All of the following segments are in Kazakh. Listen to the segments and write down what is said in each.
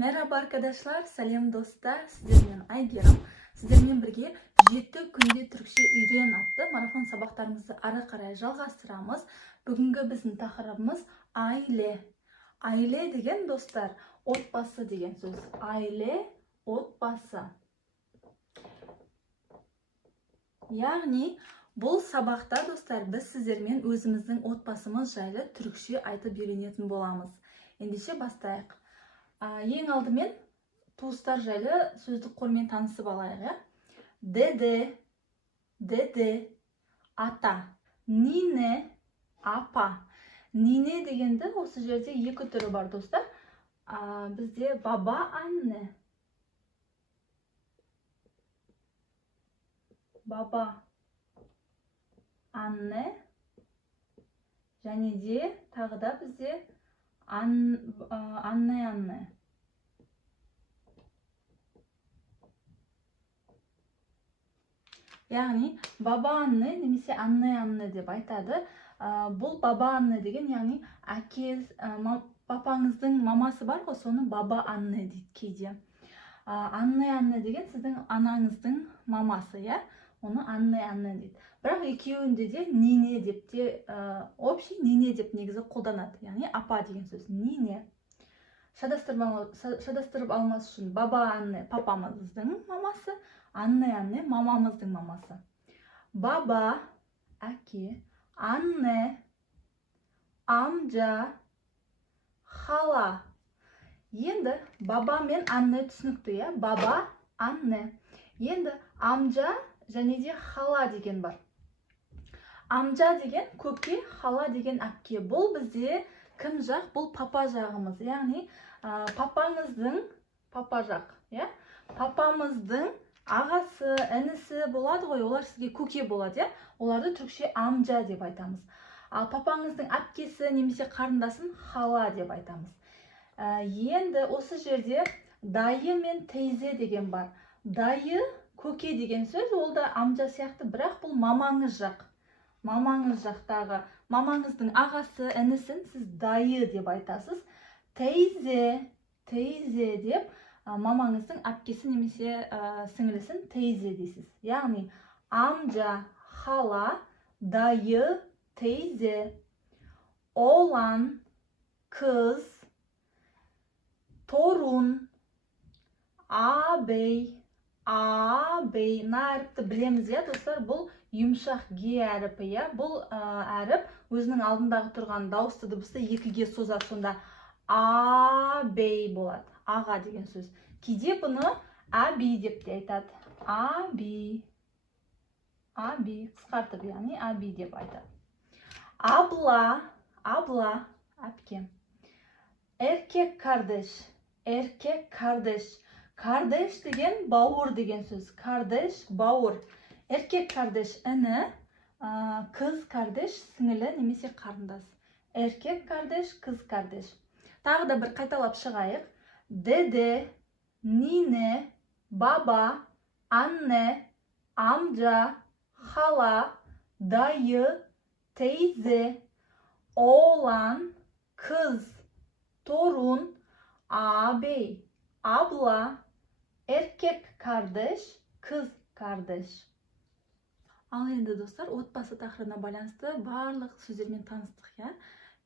Merhaba arkadaşlar, selam dostlar. Sizlerмен Айгерім. Sizlerмен бірге 7 күнде түркше үйрен атты марафон сабақтарымызды ары қарай жалғастырамыз. Бүгінгі біздің тақырыбымыз айле. Айле деген достар, отбасы деген сөз. Айле, отбасы. Яғни, бұл сабақта достар, біз сіздермен өзіміздің отбасымыз жайлы түркше айтып үйренетін боламыз. Ендеше бастайық. Ең алдымен туыстар жайлы сөздік қормен танысып алайық. Деде, ата. Нине, апа. Нине дегенді осы жерде екі түрі бар достар. Бізде баба, анне. Баба, анне. Және де тағы да бізде анне. Яғни, баба анне немесе анне деп айтады. Бұл баба анне деген, яғни папаңыздың мамасы бар ғой, соны баба анне дейді кейде. Анне деген сіздің анаңыздың мамасы, я? Оны анне дейді. Бірақ екеуінде де нине деп те, общий нине деп негізі қолданады. Яғни апа деген сөз, нине. Шадастырып алмас үшін баба анне папамыздың мамасы, анне мамамыздың мамасы. Баба, әке, анне, амжа, хала. Енді баба мен анне түсінікті, я? Баба, анне. Енді амжа және де хала деген бар. Амжа деген көке, хала деген әпке. Бұл бізде кім жақ? Бұл папа жағымыз. Яғни папаңыздың папа жақ, папамыздың ағасы, інісі болады ғой, олар сізге көке болады, оларды түркше амжа деп айтамыз. Ал папаңыздың әпкесі немесе қарындасын хала деп айтамыз. Енді осы жерде дайы мен тейзе деген бар. Дайы көке деген сөз, ол да амжа сияқты, бірақ бұл мамаңыз жақ. Мамаңыз жақтағы, мамаңыздың ағасы, інісін сіз дайы деп айтасыз. Тейзе деп мамаңыздың әпкесі немесе сіңілісін тейзе дейсіз. Яғни амжа, хала, дайы, тейзе. Оğlan, kız, torun, ağabey. На әріпті білеміз, достар, бұл юмшақ ге әріпі, бұл әріп өзінің алдындағы тұрған дауысты дыбысты екіге созады, сонда абей болады, аға деген сөз. Кейде бұны аби деп те айтады. Аби, қысқартып, яғни аби деп айтады. Абла, әпке. Erkek kardeş. Kardeş деген бауыр деген сөз. Kardeş, бауыр. Erkek kardeş, іні. Kız kardeş, сіңілі немесе қарындас. Erkek kardeş, kız kardeş. Тағы да бір қайталап шығайық. Dede, nine, baba, anne, amca, hala, dayı, teyze, oğlan, kız, torun, ağabey, abla, erkek kardeş, kız kardeş. Ал енді достар, отбасы тақырыбына байланысты барлық сөздермен таныстық, я?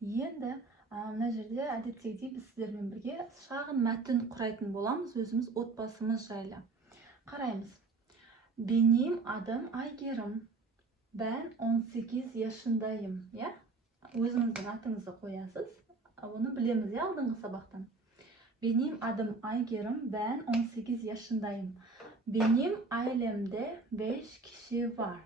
Енді мына жерде әдеттегідей біз сіздермен бірге шағын мәтін құрайтын боламыз, өзіміз отбасымыз жайлы. Қараймыз. Benim adım Айгерім. Ben 18 yaşındayım, я? Өзіңіздің атыңызды қоясыз. Оны білеміз, я, алдыңғы сабақтан. Benim adım Айгерім, ben 18 yaşındayım. Benim ailemde 5 kişi var.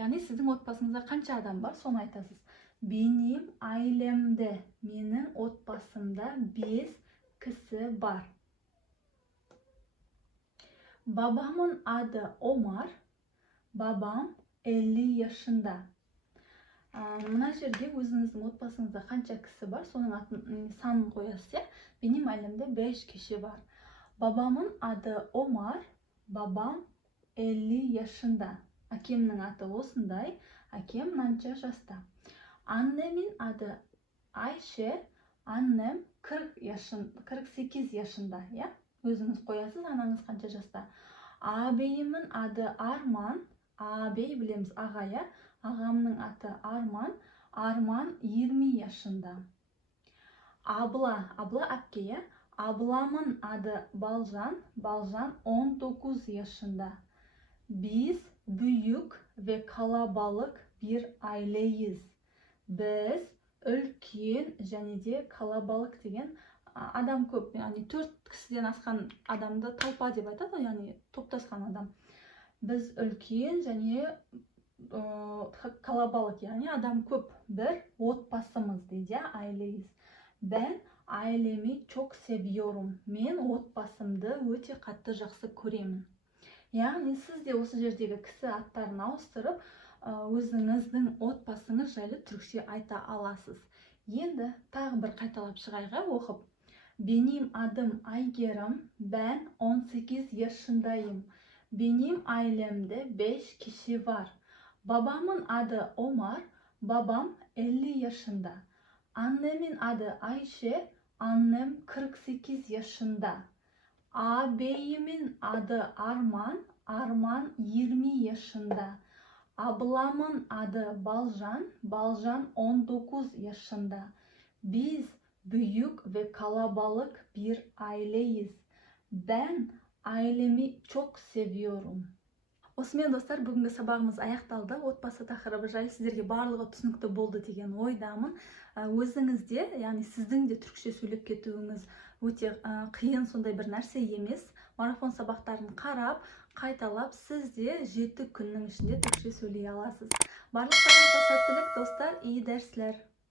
Яғни сіздің отбасыңызда қанша адам бар, соны айтасыз. Benim ailemde, менің отбасымда 5 кісі бар. Babamın adı Omar. Babam 50 yaşında. Мына жерде өзіңіздің отбасыңызда қанша кісі бар, соның санын қоясыз, я? Benim ailemde 5 kişi var. Babamın adı Omar. Babam 50 yaşında. Әкемнің аты осындай, әкем мынанша жаста. Annemin adı Ayşe. Annem 48 yaşında, ya. Өзіңіз қоясыз, анаңыз қанша жаста. Ağabeyimin adı Arman. Ağabey bilemiz, ağa, ya. Ağamның аты Arman. Arman 20 yaşında. Abla әпке, ya. Ablamın adı Baljan. Baljan 19 yaşında. Biz büyük ve kalabalık bir aileyiz. Biz үлкен және де калабалық деген адам көп, яғни 4 кісіден асқан адамды толпа деп айтады, яғни топтасқан адам. Біз үлкен және калабалық, яғни адам көп бір отбасымыз дейді, aileyiz. Ben ailemi çok seviyorum. Мен отбасымды өте қатты жақсы көремін. Яғни сіз де осы жердегі кісі аттарын ауыстырып, өзіңіздің отбасыңыз жайлы түркше айта аласыз. Енді тағы бір қайталап шығайға оқып. Benim adım Aygerim, ben 18 yaşındayım. Benim ailemde 5 kişi var. Babamın adı Omar, babam 50 yaşında. Annemin adı Ayşe, annem 48 yaşında. Ağabeyimin adı Arman, Arman 20 yaşında. Ablamın adı Baljan, Baljan 19 yaşında. Biz büyük ve kalabalık bir aileyiz. Ben ailemi çok seviyorum. Осымен достар, бүгінгі сабағымыз аяқталды. Отбасы тақырыбы жайлы сіздерге барлығы түсінікті болды деген ойдамын. Өзіңіз де, яғни сіздің де түркше сөйлеп кетуіңіз өте қиын, сондай бір нәрсе емес. Марафон сабақтарын қарап, қайталап, сіз де 7 күннің ішінде түркше сөйлей аласыз. Барлықтарыңызға сәттілік достар, iyi dersler.